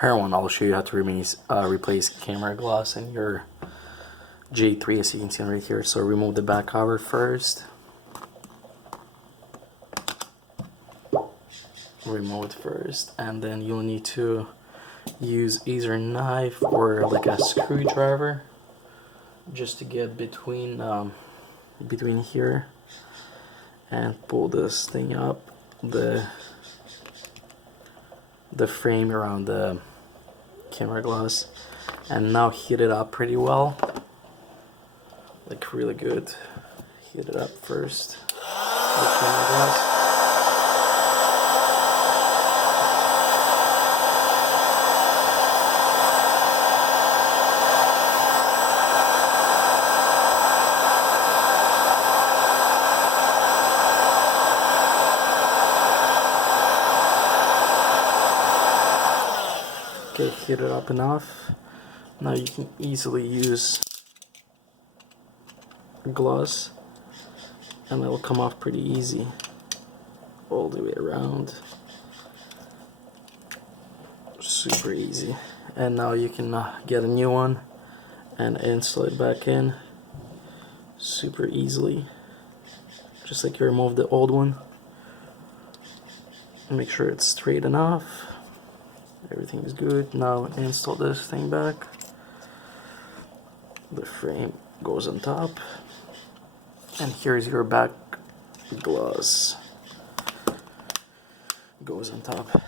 Here one, I'll show you how to replace camera glass in your J3, as you can see right here. So remove the back cover first. Remove it first, and then you'll need to use either a knife or like a screwdriver just to get between here and pull this thing up, the frame around the camera glass, and now heat it up pretty well, like really good. Heat it up first, the camera glass. Okay, heat it up enough. Now you can easily use gloss and it'll come off pretty easy all the way around. Super easy. And now you can get a new one and install it back in super easily, just like you removed the old one. Make sure it's straight enough. Everything is good. Now install this thing back. The frame goes on top, and here's your back glass. Goes on top.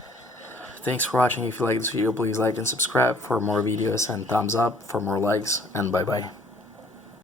Thanks for watching. If you like this video, please like and subscribe for more videos, and thumbs up for more likes, and bye bye.